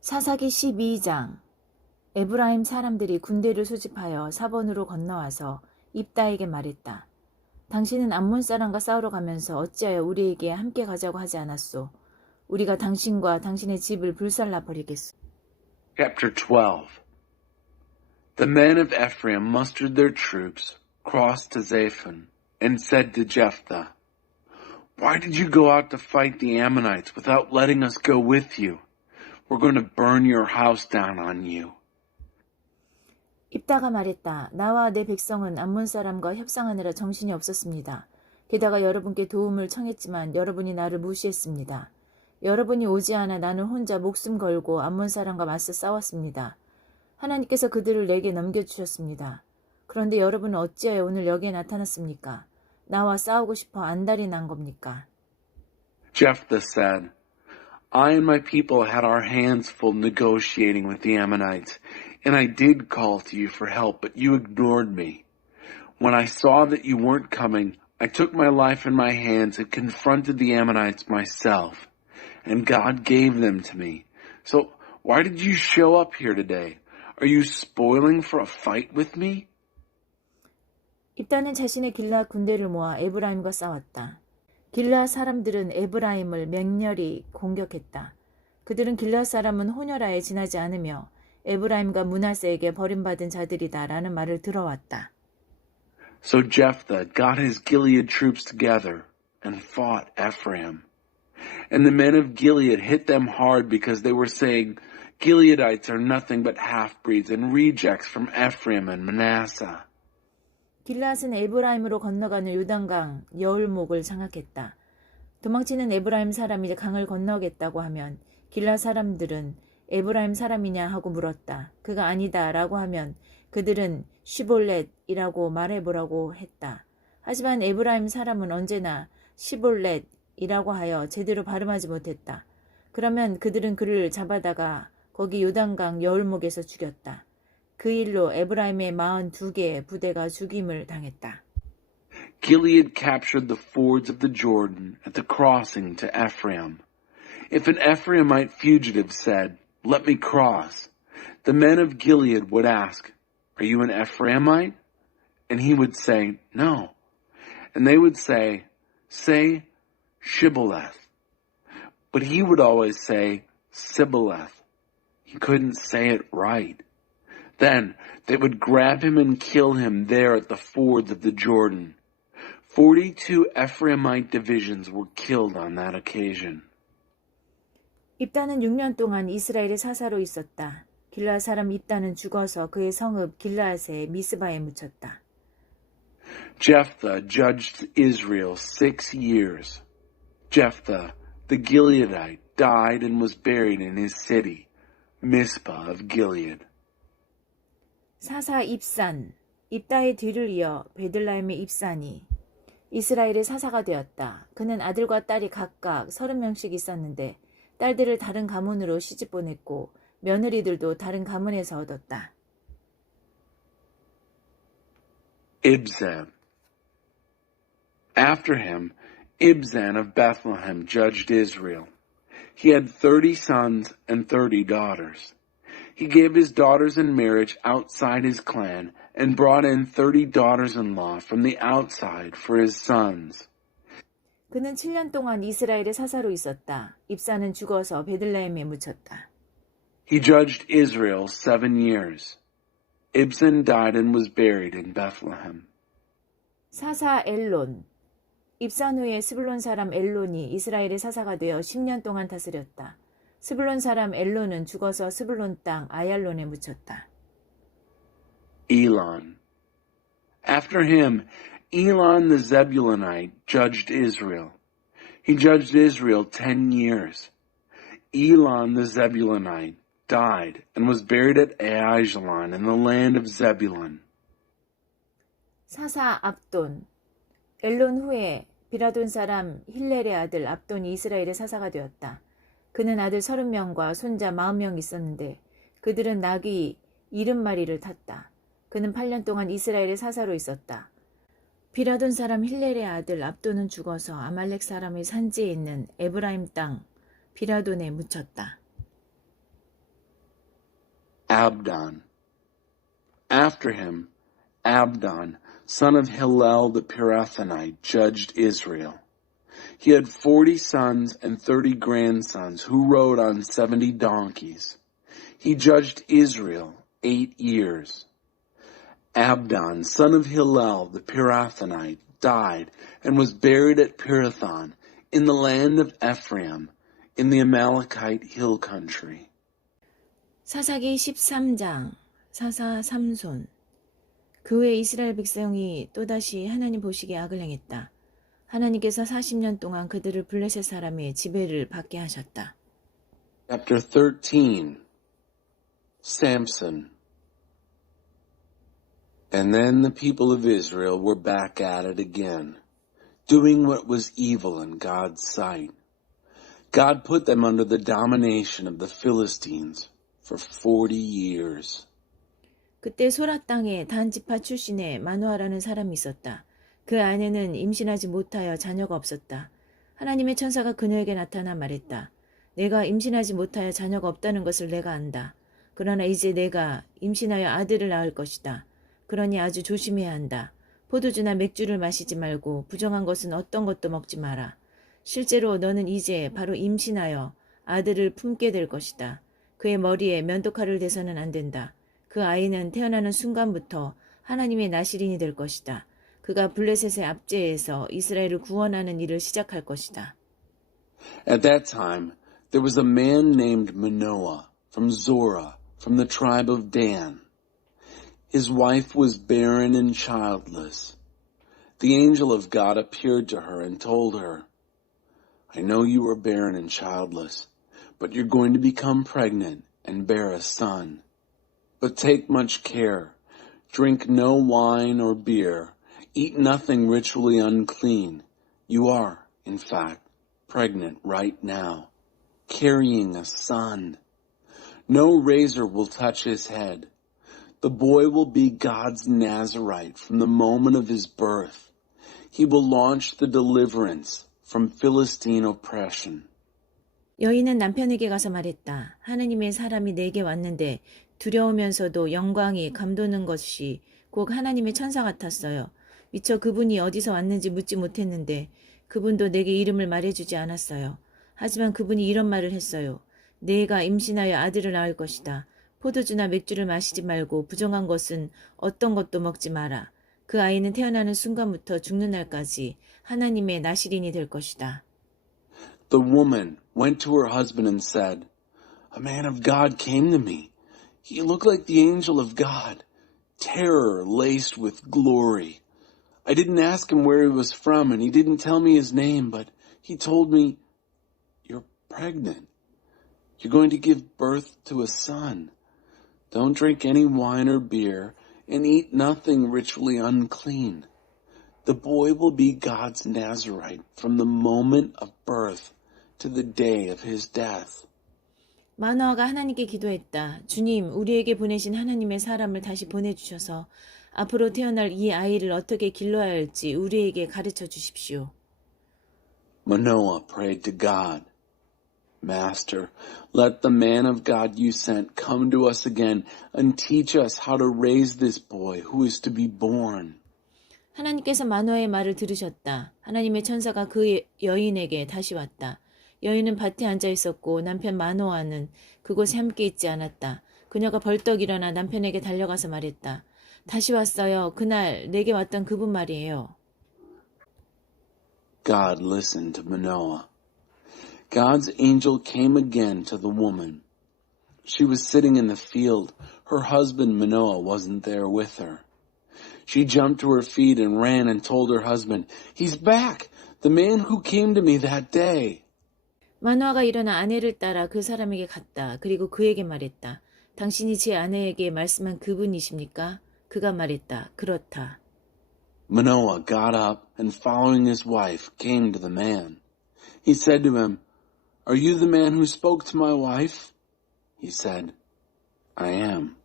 사사기 12장. 에브라임 사람들이 군대를 소집하여 사본으로 건너와서 입다에게 말했다. 당신은 암몬 사람과 싸우러 가면서 어찌하여 우리에게 함께 가자고 하지 않았소? 우리가 당신과 당신의 집을 불살라 버리겠소. Chapter 12. The men of Ephraim mustered their troops, crossed to Zaphon, and said to Jephthah, Why did you go out to fight the Ammonites without letting us go with you? We're going to burn your house down on you. 입다가 말했다. 나와 내 백성은 암몬 사람과 협상하느라 정신이 없었습니다. 게다가 여러분께 도움을 청했지만 여러분이 나를 무시했습니다. 여러분이 오지 않아 나는 혼자 목숨 걸고 암몬 사람과 맞서 싸웠습니다. 하나님께서 그들을 내게 넘겨주셨습니다. 그런데 여러분은 어찌하여 오늘 여기에 나타났습니까? 나와 싸우고 싶어 안달이 난 겁니까? Jephthah said, I and my people had our hands full negotiating with the Ammonites, and I did call to you for help, but you ignored me. When I saw that you weren't coming, I took my life in my hands and confronted the Ammonites myself, and God gave them to me. So why did you show up here today? Are you spoiling for a fight with me? 입다는 자신의 길앗 군대를 모아 에브라임과 싸웠다. 길앗 사람들은 에브라임을 맹렬히 공격했다. 그들은 길앗 사람은 호녀라에 지나지 않으며 에브라임과 므낫세에게 버림받은 자들이다라는 말을 들어왔다. So Jephthah got his Gilead troops together and fought Ephraim. And the men of Gilead hit them hard because they were saying, Gileadites are nothing but half-breeds and rejects from Ephraim and Manasseh. 길앗은 에브라임으로 건너가는 요단강 여울목을 장악했다. 도망치는 에브라임 사람이 강을 건너겠다고 하면 길앗 사람들은 에브라임 사람이냐 하고 물었다. 그가 아니다 라고 하면 그들은 시볼렛이라고 말해보라고 했다. 하지만 에브라임 사람은 언제나 시볼렛이라고 하여 제대로 발음하지 못했다. 그러면 그들은 그를 잡아다가 거기 요단강 여울목에서 죽였다. 그 일로 에브라임의 42개의 부대가 죽임을 당했다. Gilead captured the fords of the Jordan at the crossing to Ephraim. If an Ephraimite fugitive said, Let me cross, the men of Gilead would ask, Are you an Ephraimite? And he would say, No. And they would say Shibboleth. But he would always say Sibboleth. He couldn't say it right. Then they would grab him and kill him there at the fords of the Jordan. 42 Ephraimite divisions were killed on that occasion. 입다는 6년 동안 이스라엘의 사사로 있었다. 길앗 사람 입다는 죽어서 그의 성읍 길앗의 미스바에 묻혔다. Jephthah judged Israel 6 years. Jephthah, the Gileadite, died and was buried in his city, Mizpah of Gilead. 사사 입산, 입다의 뒤를 이어 베들레헴의 입산이 이스라엘의 사사가 되었다. 그는 아들과 딸이 각각 30명씩 있었는데 딸들을 다른 가문으로 시집 보냈고 며느리들도 다른 가문에서 얻었다. Ibzan. After him, Ibzan of Bethlehem judged Israel. He had 30 sons and 30 daughters. He gave his daughters in marriage outside his clan and brought in 30 daughters-in-law from the outside for his sons. 그는 7년 동안 이스라엘의 사사로 있었다. 입사는 죽어서 베들레헴에 묻혔다. He judged Israel 7 years. Ibzan died and was buried in Bethlehem. 사사 엘론. 입산 후에 스불론 사람 엘론이 이스라엘의 사사가 되어 10년 동안 다스렸다. 스불론 사람 엘론은 죽어서 스불론 땅 아얄론에 묻혔다. Elon. After him, Elon the Zebulunite judged Israel. He judged Israel 10 years. Elon the Zebulunite died and was buried at Aijalon in the land of Zebulun. 사사 압돈. 엘론 후에 비라돈 사람 힐렐의 아들 압돈이 이스라엘의 사사가 되었다. 그는 아들 30명과 손자 40명 있었는데 그들은 나귀 70마리를 탔다. 그는 8년 동안 이스라엘의 사사로 있었다. 비라돈 사람 힐렐의 아들 압돈은 죽어서 아말렉 사람의 산지에 있는 에브라임 땅 비라돈에 묻혔다. Abdon. After him, Abdon, son of Hillel the Pirathonite, judged Israel. He had 40 sons and 30 grandsons who rode on 70 donkeys. He judged Israel 8 years. Abdon, son of Hillel the Pirathonite, died and was buried at Pirathon in the land of Ephraim in the Amalekite hill country. 사사기 13장 사사 삼손. 그 후에 이스라엘 백성이 또다시 하나님 보시기에 악을 행했다. 하나님께서 40년 동안 그들을 블레셋 사람의 지배를 받게 하셨다. Chapter 13. Samson. And then the people of Israel were back at it again, doing what was evil in God's sight. God put them under the domination of the Philistines for 40 years. 그때 소라 땅에 단 지파 출신의 마노아라는 사람이 있었다. 그 아내는 임신하지 못하여 자녀가 없었다. 하나님의 천사가 그녀에게 나타나 말했다. 내가 임신하지 못하여 자녀가 없다는 것을 내가 안다. 그러나 이제 내가 임신하여 아들을 낳을 것이다. 그러니 아주 조심해야 한다. 포도주나 맥주를 마시지 말고 부정한 것은 어떤 것도 먹지 마라. 실제로 너는 이제 바로 임신하여 아들을 품게 될 것이다. 그의 머리에 면도칼을 대서는 안 된다. 그 아이는 태어나는 순간부터 하나님의 나시린이 될 것이다. 그가 블레셋의 압제에서 이스라엘을 구원하는 일을 시작할 것이다. At that time, there was a man named Manoah from Zorah, from the tribe of Dan. His wife was barren and childless. The angel of God appeared to her and told her, I know you are barren and childless, but you're going to become pregnant and bear a son. But take much care. Drink no wine or beer. Eat nothing ritually unclean. You are, in fact, pregnant right now, carrying a son. No razor will touch his head. The boy will be God's Nazirite from the moment of his birth. He will launch the deliverance from Philistine oppression. 여인은 남편에게 가서 말했다. 하나님의 사람이 내게 왔는데 두려우면서도 영광이 감도는 것이 곧 하나님의 천사 같았어요. 미처 그분이 어디서 왔는지 묻지 못했는데 그분도 내게 이름을 말해주지 않았어요. 하지만 그분이 이런 말을 했어요. 내가 임신하여 아들을 낳을 것이다. 포도주나 맥주를 마시지 말고 부정한 것은 어떤 것도 먹지 마라. 그 아이는 태어나는 순간부터 죽는 날까지 하나님의 나시린이 될 것이다. The woman went to her husband and said, A man of God came to me. He looked like the angel of God, terror laced with glory. I didn't ask him where he was from, and he didn't tell me his name, but he told me, You're pregnant. You're going to give birth to a son. Don't drink any wine or beer, and eat nothing ritually unclean. The boy will be God's Nazirite from the moment of birth to the day of his death. 마노아가 하나님께 기도했다. 주님, 우리에게 보내신 하나님의 사람을 다시 보내주셔서 앞으로 태어날 이 아이를 어떻게 길러야 할지 우리에게 가르쳐 주십시오. Manoah prayed to God, Master, let the man of God you sent come to us again and teach us how to raise this boy who is to be born. 하나님께서 마노아의 말을 들으셨다. 하나님의 천사가 그 여인에게 다시 왔다. 여인은 밭에 앉아 있었고 남편 마노아는 그곳에 함께 있지 않았다. 그녀가 벌떡 일어나 남편에게 달려가서 말했다. 다시 왔어요. 그날 내게 왔던 그분 말이에요. God listened to Manoah. God's angel came again to the woman. She was sitting in the field. Her husband Manoah wasn't there with her. She jumped to her feet and ran and told her husband, He's back! The man who came to me that day. 마노아가 일어나 아내를 따라 그 사람에게 갔다. 그리고 그에게 말했다. 당신이 제 아내에게 말씀한 그분이십니까? 그가 말했다. 그렇다. Manoah got up and following his wife came to the man. He said to him, Are you the man who spoke to my wife? He said, I am.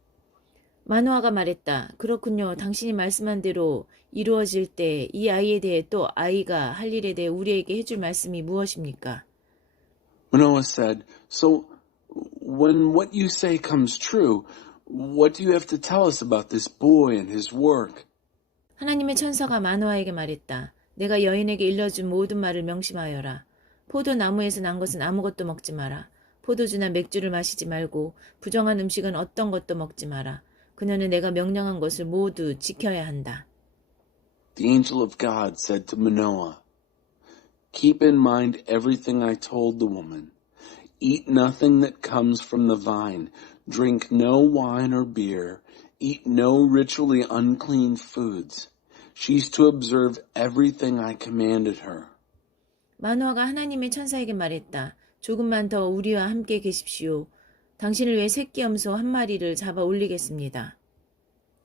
마노아가 말했다. 그렇군요. 당신이 말씀한 대로 이루어질 때 이 아이에 대해 또 아이가 할 일에 대해 우리에게 해줄 말씀이 무엇입니까? Manoah said, So when what you say comes true, what do you have to tell us about this boy and his work? 하나님의 천사가 마노아에게 말했다. 내가 여인에게 일러준 모든 말을 명심하여라. 포도나무에서 난 것은 아무것도 먹지 마라. 포도주나 맥주를 마시지 말고 부정한 음식은 어떤 것도 먹지 마라. 그녀는 내가 명령한 것을 모두 지켜야 한다. The angel of God said to Manoah, Keep in mind everything I told the woman. Eat nothing that comes from the vine. Drink no wine or beer. Eat no ritually unclean foods. She's to observe everything I commanded her. 마노아가 하나님의 천사에게 말했다. 조금만 더 우리와 함께 계십시오. 당신을 위해 새끼 염소 한 마리를 잡아 올리겠습니다.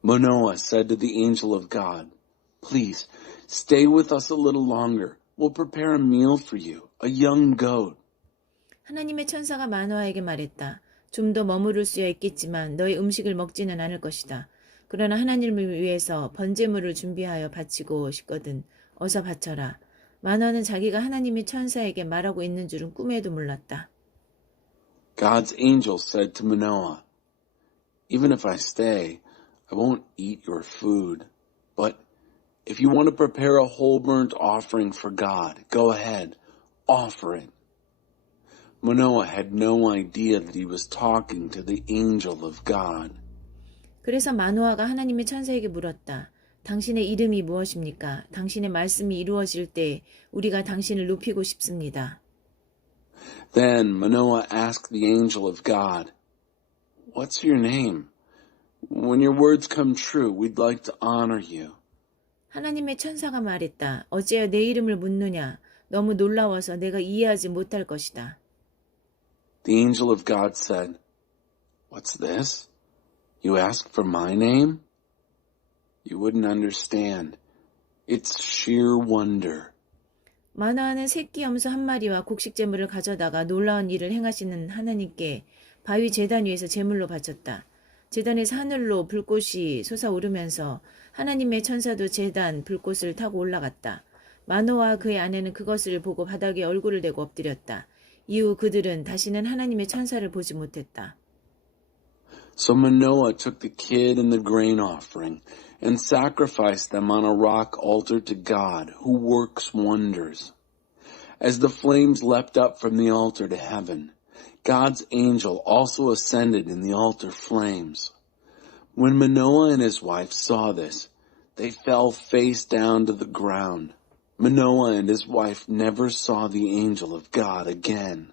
Manoah said to the angel of God, Please, stay with us a little longer. We'll prepare a meal for you, a young goat. 하나님의 천사가 마노아에게 말했다. 좀 더 머무를 수야 있겠지만 너의 음식을 먹지는 않을 것이다. 그러나 하나님을 위해서 번제물을 준비하여 바치고 싶거든. 어서 바쳐라. 마노아는 자기가 하나님의 천사에게 말하고 있는 줄은 꿈에도 몰랐다. God's angel said to Manoah, Even if I stay, I won't eat your food. But if you want to prepare a whole burnt offering for God, go ahead, offer it. Manoah had no idea that he was talking to the angel of God. 그래서 마노아가 하나님의 천사에게 물었다. 당신의 이름이 무엇입니까? 당신의 말씀이 이루어질 때 우리가 당신을 높이고 싶습니다. Then Manoah asked the angel of God, What's your name? When your words come true, we'd like to honor you. 하나님의 천사가 말했다. 어째야 내 이름을 묻느냐? 너무 놀라워서 내가 이해하지 못할 것이다. The angel of God said, What's this? You ask for my name? You wouldn't understand. It's sheer wonder. 마노아는 새끼 염소 한 마리와 곡식 제물을 가져다가 놀라운 일을 행하시는 하나님께 바위 제단 위에서 제물로 바쳤다. 제단에서 하늘로 불꽃이 솟아오르면서 하나님의 천사도 제단 불꽃을 타고 올라갔다. 마노아와 그의 아내는 그것을 보고 바닥에 얼굴을 대고 엎드렸다. 이후 그들은 다시는 하나님의 천사를 보지 못했다. So Manoah took the kid and the grain offering and sacrificed them on a rock altar to God, who works wonders. As the flames leapt up from the altar to heaven, God's angel also ascended in the altar flames. When Manoah and his wife saw this, they fell face down to the ground. Manoah and his wife never saw the angel of God again.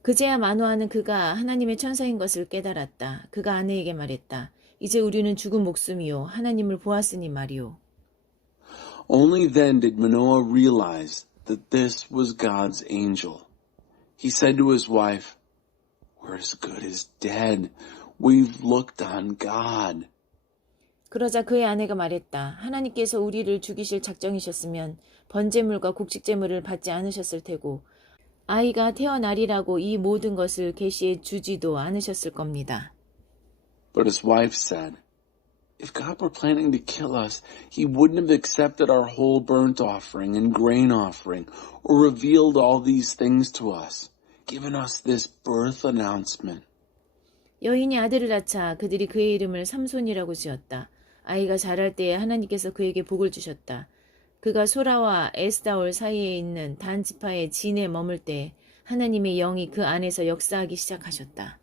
그제야 마노아는 그가 하나님의 천사인 것을 깨달았다. 그가 아내에게 말했다. 이제 우리는 죽은 목숨이요. 하나님을 보았으니 말이요. Only then did Manoah realize that this was God's angel. He said to his wife, We're as good as dead. We've looked on God. 그러자 그의 아내가 말했다. 하나님께서 우리를 죽이실 작정이셨으면 번제물과 곡식제물을 받지 않으셨을 테고 아이가 태어나리라고 이 모든 것을 계시해 주지도 않으셨을 겁니다. But his wife said, If God were planning to kill us, he wouldn't have accepted our whole burnt offering and grain offering, or revealed all these things to us, given us this birth announcement. 여인이 아들을 낳자 그들이 그의 이름을 삼손이라고 지었다. 아이가 자랄 때에 하나님께서 그에게 복을 주셨다. 그가 소라와 에스다올 사이에 있는 단 지파의 진에 머물 때 하나님의 영이 그 안에서 역사하기 시작하셨다.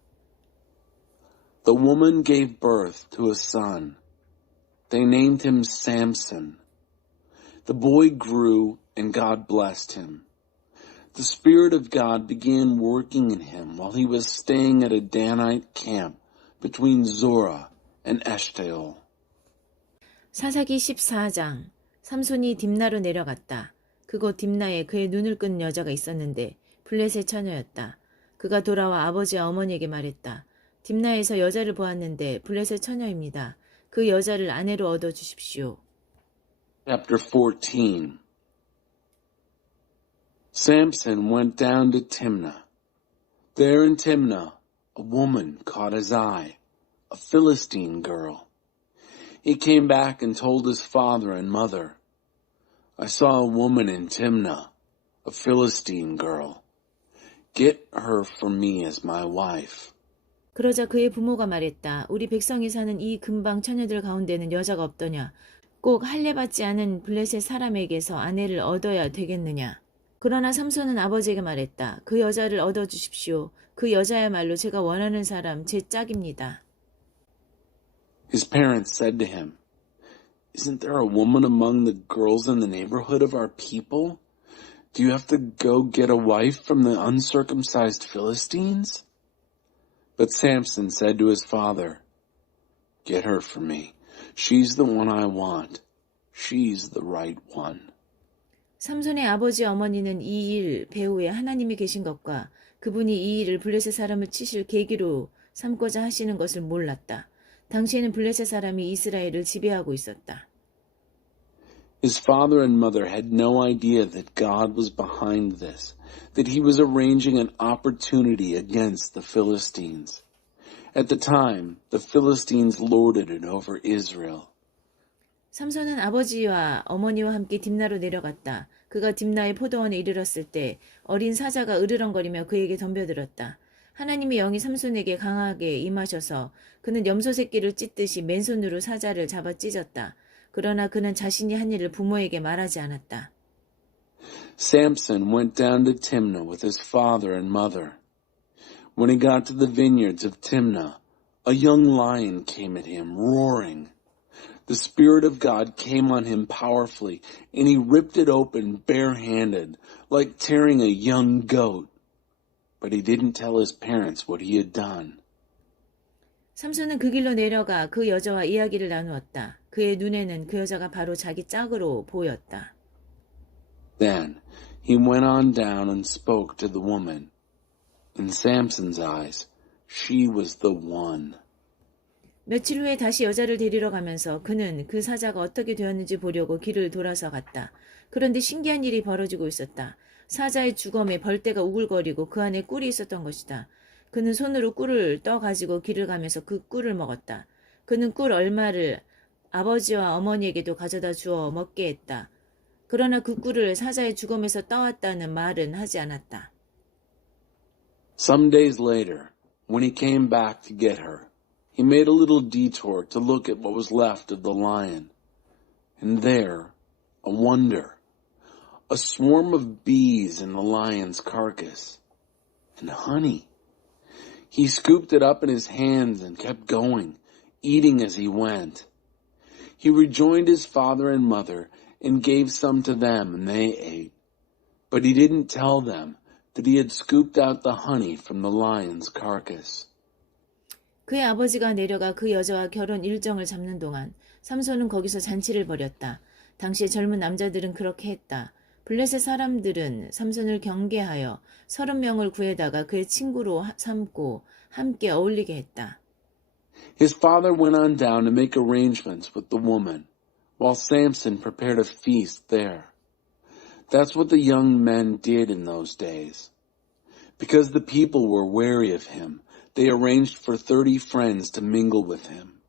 The woman gave birth to a son. They named him Samson. The boy grew and God blessed him. The Spirit of God began working in him while he was staying at a Danite camp between Zorah and Eshtaol. 사사기 14장 삼손이 딥나로 내려갔다. 그곳 딥나에 그의 눈을 끈 여자가 있었는데 블레셋 처녀였다. 그가 돌아와 아버지와 어머니에게 말했다. 딥나에서 여자를 보았는데 블레셋 처녀입니다. 그 여자를 아내로 얻어주십시오. Chapter 14. Samson went down to Timnah. There in Timnah, a woman caught his eye, a Philistine girl. He came back and told his father and mother, I saw a woman in Timnah, a Philistine girl. Get her for me as my wife. 그러자 그의 부모가 말했다. 우리 백성이 사는 이 근방 처녀들 가운데는 여자가 없더냐. 꼭 할례받지 않은 블레셋 사람에게서 아내를 얻어야 되겠느냐. 그러나 삼손은 아버지에게 말했다. 그 여자를 얻어주십시오. 그 여자야말로 제가 원하는 사람, 제 짝입니다. His parents said to him, Isn't there a woman among the girls in the neighborhood of our people? Do you have to go get a wife from the uncircumcised Philistines? But Samson said to his father, Get her for me. She's the one I want. She's the right one. 삼손의 아버지 어머니는 이 일 배후에 하나님이 계신 것과 그분이 이 일을 블레셋 사람을 치실 계기로 삼고자 하시는 것을 몰랐다. 당시에는 블레셋 사람이 이스라엘을 지배하고 있었다. His father and mother had no idea that God was behind this, that he was arranging an opportunity against the Philistines. At the time, the Philistines lorded it over Israel. 삼손은 아버지와 어머니와 함께 딥나로 내려갔다. 그가 딥나의 포도원에 이르렀을 때 어린 사자가 으르렁거리며 그에게 덤벼들었다. 하나님의 영이 삼손에게 강하게 임하셔서 그는 염소 새끼를 찢듯이 맨손으로 사자를 잡아 찢었다. 그러나 그는 자신이 한 일을 부모에게 말하지 않았다. Samson went down to Timnah with his father and mother. When he got to the vineyards of Timnah, a young lion came at him, roaring. The Spirit of God came on him powerfully, and he ripped it open barehanded, like tearing a young goat. But he didn't tell his parents what he had done. 삼손은 그 길로 내려가 그 여자와 이야기를 나누었다. 그의 눈에는 그 여자가 바로 자기 짝으로 보였다. Then he went on down and spoke to the woman. In Samson's eyes, she was the one. 며칠 후에 다시 여자를 데리러 가면서 그는 그 사자가 어떻게 되었는지 보려고 길을 돌아서 갔다. 그런데 신기한 일이 벌어지고 있었다. 사자의 주검에 벌떼가 우글거리고 그 안에 꿀이 있었던 것이다. 그는 손으로 꿀을 떠가지고 길을 가면서 그 꿀을 먹었다. 그는 꿀 얼마를 아버지와 어머니에게도 가져다 주어 먹게 했다. 그러나 그 꿀을 사자의 주검에서 따왔다는 말은 하지 않았다. Some days later, when he came back to get her, he made a little detour to look at what was left of the lion. And there, a wonder, a swarm of bees in the lion's carcass, and honey. He scooped it up in his hands and kept going, eating as he went. He rejoined his father and mother and gave some to them, and they ate. But he didn't tell them that he had scooped out the honey from the lion's carcass. 그의 아버지가 내려가 그 여자와 결혼 일정을 잡는 동안 삼손은 거기서 잔치를 벌였다. 당시의 젊은 남자들은 그렇게 했다. 블레셋 사람들은 삼손을 경계하여 30명을 구해다가 그의 친구로 삼고 함께 어울리게 했다. His father went on down to make arrangements with the woman, while Samson prepared a feast there. That's what the young men did in those days. Because the people were wary of him, they arranged for 30 friends to mingle with him.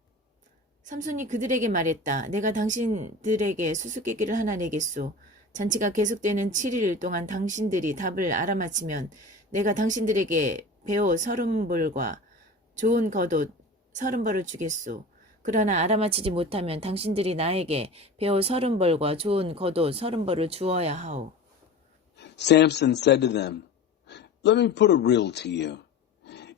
삼손이 그들에게 말했다. 내가 당신들에게 수수께끼를 하나 내겠소. 잔치가 계속되는 7일 동안 당신들이 답을 알아맞히면 내가 당신들에게 배옷 30벌과 좋은 겉옷 30벌을 주겠소. 그러나 알아맞히지 못하면 당신들이 나에게 배옷 30벌과 좋은 겉옷 30벌을 주어야 하오. Samson said to them, Let me put a riddle to you.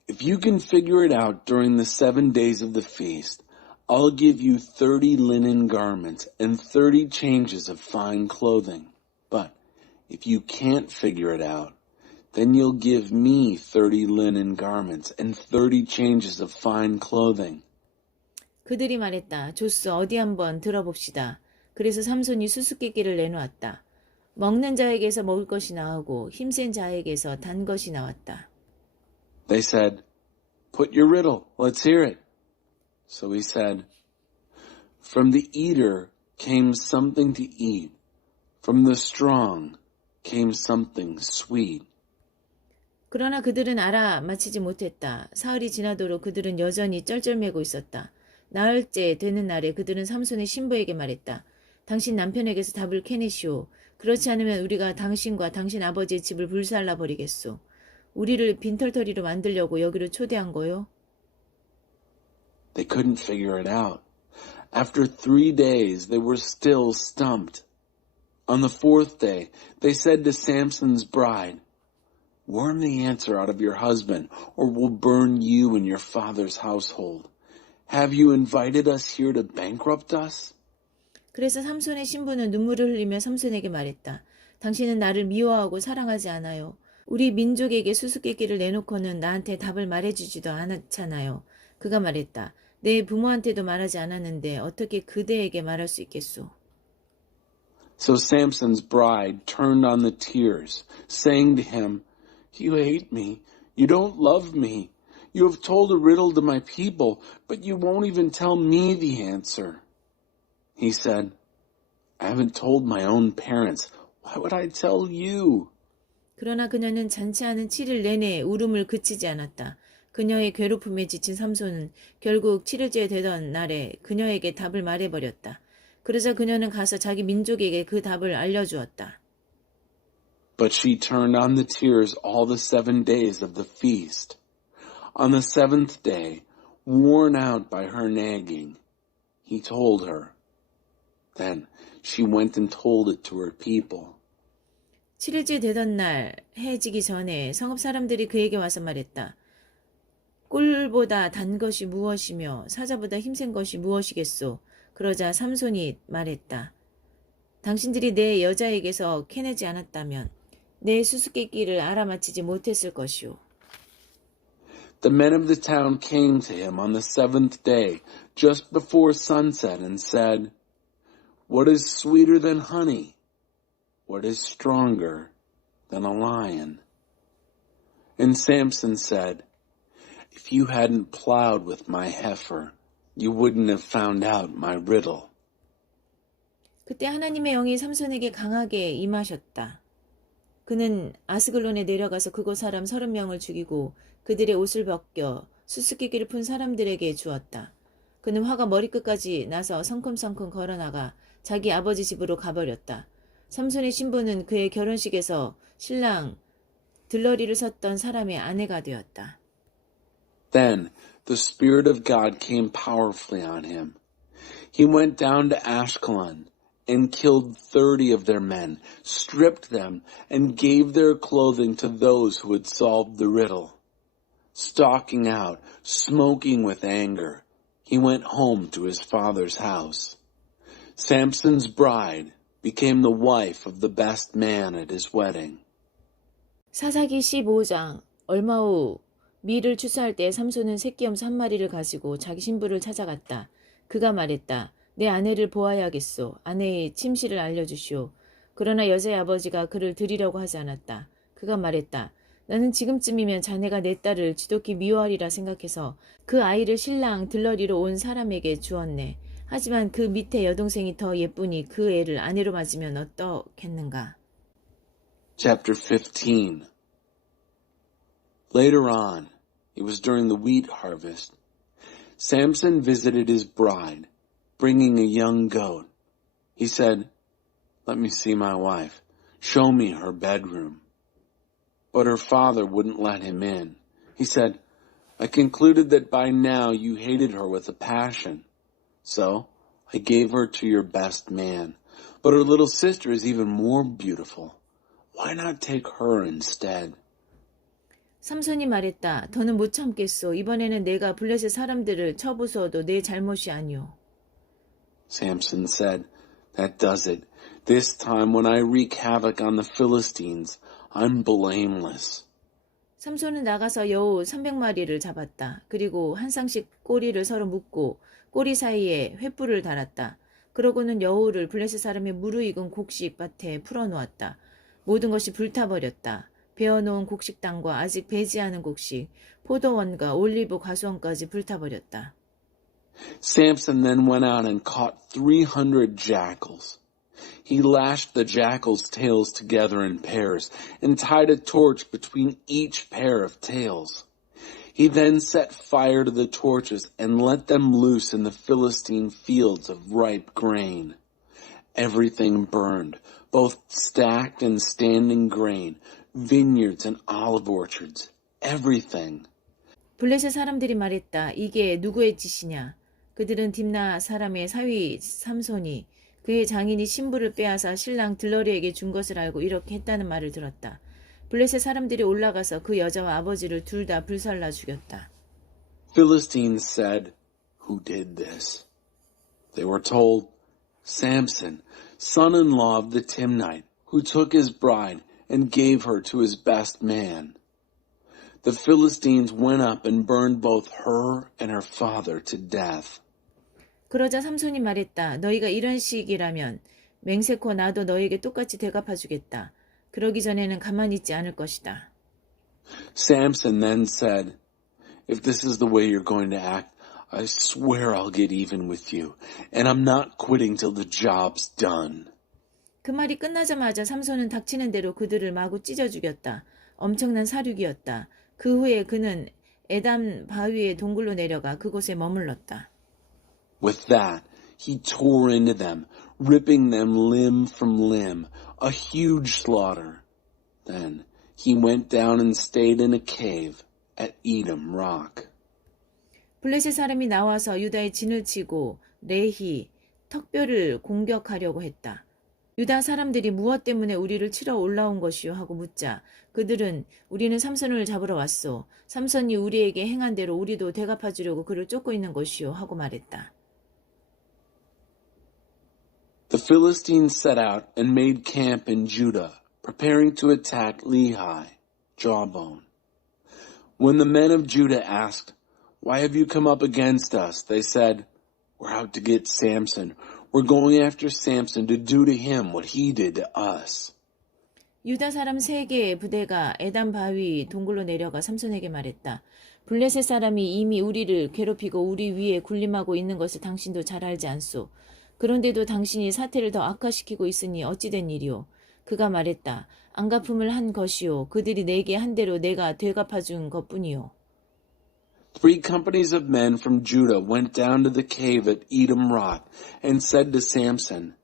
If you can figure it out during the 7 days of the feast, I'll give you 30 linen garments and 30 changes of fine clothing. But if you can't figure it out, then you'll give me 30 linen garments and 30 changes of fine clothing. 그들이 말했다. 좋소. 어디 한번 들어봅시다. 그래서 삼손이 수수께끼를 내놓았다. 먹는 자에게서 먹을 것이 나오고 힘센 자에게서 단 것이 나왔다. They said, Put your riddle, let's hear it. So he said, From the eater came something to eat. From the strong came something sweet. 그러나 그들은 알아맞히지 못했다. 사흘이 지나도록 그들은 여전히 쩔쩔매고 있었다. 나흘째 되는 날에 그들은 삼손의 신부에게 말했다. 당신 남편에게서 답을 캐내시오. 그렇지 않으면 우리가 당신과 당신 아버지의 집을 불살라 버리겠소. 우리를 빈털터리로 만들려고 여기로 초대한 거요? They couldn't figure it out. After 3 days, they were still stumped. On the 4th day, they said to Samson's bride, "Worm the answer out of your husband, or we'll burn you and your father's household. Have you invited us here to bankrupt us?" 그래서 삼손의 신부는 눈물을 흘리며 삼손에게 말했다. 당신은 나를 미워하고 사랑하지 않아요. 우리 민족에게 수수께끼를 내놓고는 나한테 답을 말해주지도 않았잖아요. 그가 말했다. 내 부모한테도 말하지 않았는데 어떻게 그대에게 말할 수 있겠소? So Samson's bride turned on the tears, saying to him, "You hate me. You don't love me. You have told a riddle to my people, but you won't even tell me the answer." He said, "I haven't told my own parents. Why would I tell you?" 그러나 그녀는 잔치하는 7일 내내 울음을 그치지 않았다. 그녀의 괴롭힘에 지친 삼손은 결국 7일째 되던 날에 그녀에게 답을 말해버렸다. 그러자 그녀는 가서 자기 민족에게 그 답을 알려주었다. But she turned on the tears all the 7 days of the feast. On the 7th day, worn out by her nagging, he told her. Then she went and told it to her people. 7일째 되던 날 해 지기 전에 성읍 사람들이 그에게 와서 말했다. 꿀보다 단 것이 무엇이며 사자보다 힘센 것이 무엇이겠소? 그러자 삼손이 말했다. 당신들이 내 여자에게서 캐내지 않았다면 내 수수께끼를 알아맞히지 못했을 것이오. The men of the town came to him on the 7th day, just before sunset, and said, "What is sweeter than honey? What is stronger than a lion?" And Samson said, "If you hadn't plowed with my heifer, you wouldn't have found out my riddle." 그때 하나님의 영이 삼손에게 강하게 임하셨다. 그는 아스글론에 내려가서 그곳 사람 30명을 죽이고 그들의 옷을 벗겨 수수께끼를 푼 사람들에게 주었다. 그는 화가 머리끝까지 나서 성큼성큼 걸어나가 자기 아버지 집으로 가버렸다. 삼손의 신부는 그의 결혼식에서 신랑 들러리를 섰던 사람의 아내가 되었다. Then the Spirit of God came powerfully on him. He went down to Ashkelon and killed 30 of their men, stripped them, and gave their clothing to those who had solved the riddle. Stalking out, smoking with anger, he went home to his father's house. Samson's bride became the wife of the best man at his wedding. 사사기 15장 얼마 후 미를 추수할 때 삼손은 새끼염소 1마리를 가지고 자기 신부를 찾아갔다. 그가 말했다. 내 아내를 보아야겠소. 아내의 침실을 알려주시오. 그러나 여자의 아버지가 그를 드리려고 하지 않았다. 그가 말했다. 나는 지금쯤이면 자네가 내 딸을 지독히 미워하리라 생각해서 그 아이를 신랑 들러리로 온 사람에게 주었네. 하지만 그 밑에 여동생이 더 예쁘니 그 애를 아내로 맞으면 어떻겠는가? Chapter 15. Later on, it was during the wheat harvest, Samson visited his bride, bringing a young goat. He said, "Let me see my wife. Show me her bedroom." But her father wouldn't let him in. He said, "I concluded that by now you hated her with a passion. So I gave her to your best man. But her little sister is even more beautiful. Why not take her instead?" 삼손이 말했다. 더는 못 참겠소. 이번에는 내가 블레셋 사람들을 쳐부숴도 내 잘못이 아니오. Samson said, "That does it. This time when I wreak havoc on the Philistines, I'm blameless." 삼손은 나가서 여우 300마리를 잡았다. 그리고 한 쌍씩 꼬리를 서로 묶고 꼬리 사이에 횃불을 달았다. 그러고는 여우를 블레셋 사람의 무르익은 곡식밭에 풀어놓았다. 모든 것이 불타버렸다. 베어놓은 곡식당과 아직 배지 않은 곡식, 포도원과 올리브 과수원까지 불타버렸다. Samson then went out and caught 300 jackals. He lashed the jackals' tails together in pairs and tied a torch between each pair of tails. He then set fire to the torches and let them loose in the Philistine fields of ripe grain. Everything burned, both stacked and standing grain, vineyards and olive orchards, everything. 블레셋 사람들이 말했다. 이게 누구의 짓이냐? 그들은 딥나 사람의 사위 삼손이 그의 장인이 신부를 빼앗아 신랑 들러리에게 준 것을 알고 이렇게 했다는 말을 들었다. 블레셋 사람들이 올라가서 그 여자와 아버지를 둘 다 불살라 죽였다. Philistines said, "Who did this?" They were told, "Samson, son-in-law of the Timnite, who took his bride and gave her to his best man." The Philistines went up and burned both her and her father to death. 그러자 삼손이 말했다. 너희가 이런 식이라면 맹세코 나도 너에게 똑같이 대갚아주겠다. 그러기 전에는 가만히 있지 않을 것이다. Samson then said, "If this is the way you're going to act, I swear I'll get even with you, and I'm not quitting till the job's done." 그 말이 끝나자마자 삼손은 닥치는 대로 그들을 마구 찢어 죽였다. 엄청난 사륙이었다. 그 후에 그는 에담 바위의 동굴로 내려가 그곳에 머물렀다. With that, he tore into them, ripping them limb from limb, a huge slaughter. Then he went down and stayed in a cave at Edom Rock. 블레셋 사람이 나와서 유다의 진을 치고 레히, 턱뼈를 공격하려고 했다. 유다 사람들이 무엇 때문에 우리를 치러 올라온 것이요 하고 묻자 그들은 우리는 삼손을 잡으러 왔소. 삼손이 우리에게 행한 대로 우리도 대갚아주려고 그를 쫓고 있는 것이요 하고 말했다. The Philistines set out and made camp in Judah, preparing to attack Lehi, Jawbone. When the men of Judah asked, "Why have you come up against us?" they said, "We're out to get Samson. We're going after Samson to do to him what he did to us." 유다 사람 3개의 부대가 에담 바위 동굴로 내려가 삼손에게 말했다. 블레셋 사람이 이미 우리를 괴롭히고 우리 위에 군림하고 있는 것을 당신도 잘 알지 않소. 그런데도 당신이 사태를 더 악화시키고 있으니 어찌된 일이오. 그가 말했다. 안갚음을 한 것이요. 그들이 내게 한 대로 내가 되갚아준 것뿐이요. 3 companies of men from Judah went down to the cave at Edom Rock and said to Samson,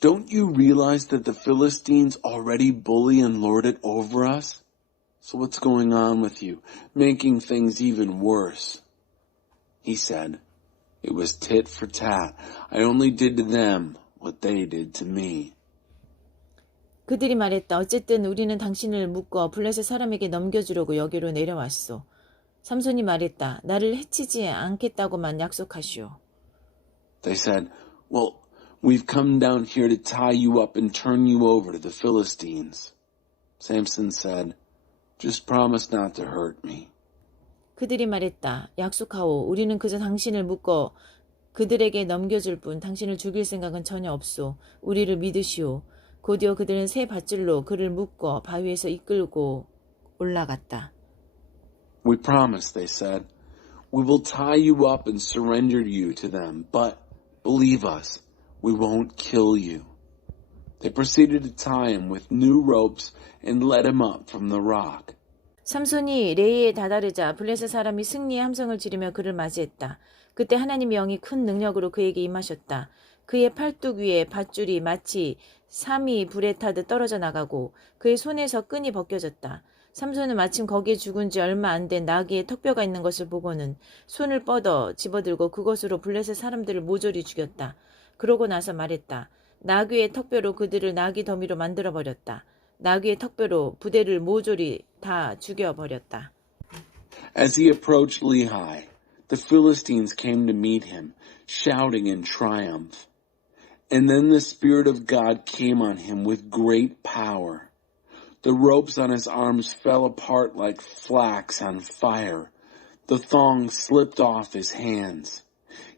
"Don't you realize that the Philistines already bully and lord it over us? So what's going on with you, making things even worse?" He said, "It was tit for tat. I only did to them what they did to me." 그들이 말했다. 어쨌든 우리는 당신을 묶어 블레셋 사람에게 넘겨주려고 여기로 내려왔소. 삼손이 말했다. 나를 해치지 않겠다고만 약속하시오. They said, "Well, we've come down here to tie you up and turn you over to the Philistines." Samson said, "Just promise not to hurt me." 그들이 말했다. 약속하오. 우리는 그저 당신을 묶어 그들에게 넘겨줄 뿐 당신을 죽일 생각은 전혀 없소. 우리를 믿으시오. 곧이어 그들은 새 밧줄로 그를 묶어 바위에서 이끌고 올라갔다. "We promise," they said. "We will tie you up and surrender you to them, but believe us, we won't kill you." They proceeded to tie him with new ropes and let him up from the rock. 삼손이 레이에 다다르자 블레셋 사람이 승리의 함성을 지르며 그를 맞이했다. 그때 하나님의 영이 큰 능력으로 그에게 임하셨다. 그의 팔뚝 위에 밧줄이 마치 삼이 불에 타듯 떨어져 나가고 그의 손에서 끈이 벗겨졌다. 삼손은 마침 거기에 죽은 지 얼마 안 된 나귀의 턱뼈가 있는 것을 보고는 손을 뻗어 집어들고 그것으로 블레셋 사람들을 모조리 죽였다. 그러고 나서 말했다. 나귀의 턱뼈로 그들을 나귀 더미로 만들어버렸다. 나귀의 턱뼈로 부대를 모조리 다 죽여버렸다. As he approached Lehi, the Philistines came to meet him, shouting in triumph. And then the Spirit of God came on him with great power. The ropes on his arms fell apart like flax on fire. The thongs slipped off his hands.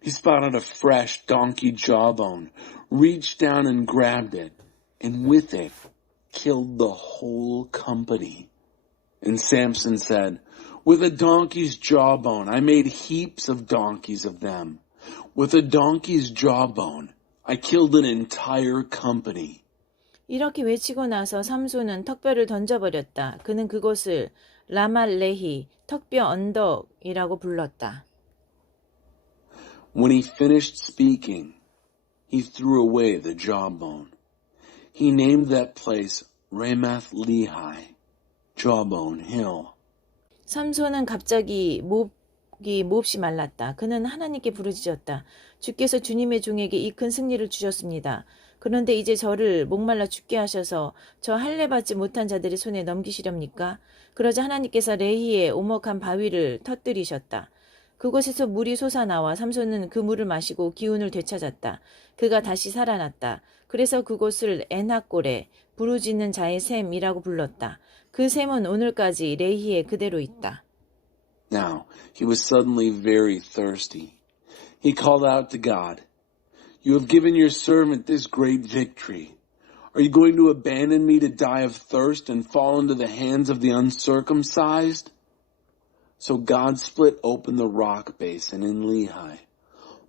He spotted a fresh donkey jawbone, reached down and grabbed it, and with it killed the whole company. And Samson said, "With a donkey's jawbone, I made heaps of donkeys of them. With a donkey's jawbone, I killed an entire company." 이렇게 외치고 나서 삼손은 턱뼈를 던져버렸다. 그는 그곳을 라말레히, 턱뼈 언덕이라고 불렀다. When he finished speaking, he threw away the jawbone. He named that place Ramath Lehi, Jawbone Hill. 삼손은 갑자기 목이 몹시 말랐다. 그는 하나님께 부르짖었다. 주께서 주님의 종에게 이 큰 승리를 주셨습니다. 그런데 이제 저를 목말라 죽게 하셔서 저 할례 받지 못한 자들의 손에 넘기시렵니까? 그러자 하나님께서 레히의 오목한 바위를 터뜨리셨다. 그곳에서 물이 솟아나와 삼손은 그 물을 마시고 기운을 되찾았다. 그가 다시 살아났다. 그래서 그곳을 에낙골에 부르짖는 자의 샘이라고 불렀다. 그 샘은 오늘까지 레히에 그대로 있다. Now, he was suddenly very thirsty. He called out to God, You have given your servant this great victory. Are you going to abandon me to die of thirst and fall into the hands of the uncircumcised? So God split open the rock basin in Lehi.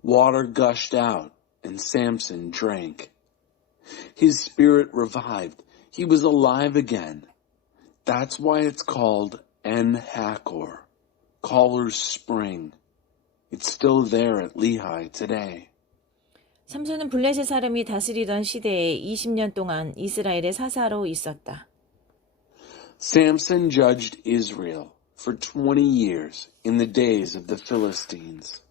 Water gushed out, and Samson drank. His spirit revived. He was alive again. That's why it's called En-Hakkor, Caller's Spring. It's still there at Lehi today. 삼손은 블레셋 사람이 다스리던 시대에 20년 동안 이스라엘의 사사로 있었다. Samson judged Israel for 20 years in the days of the Philistines.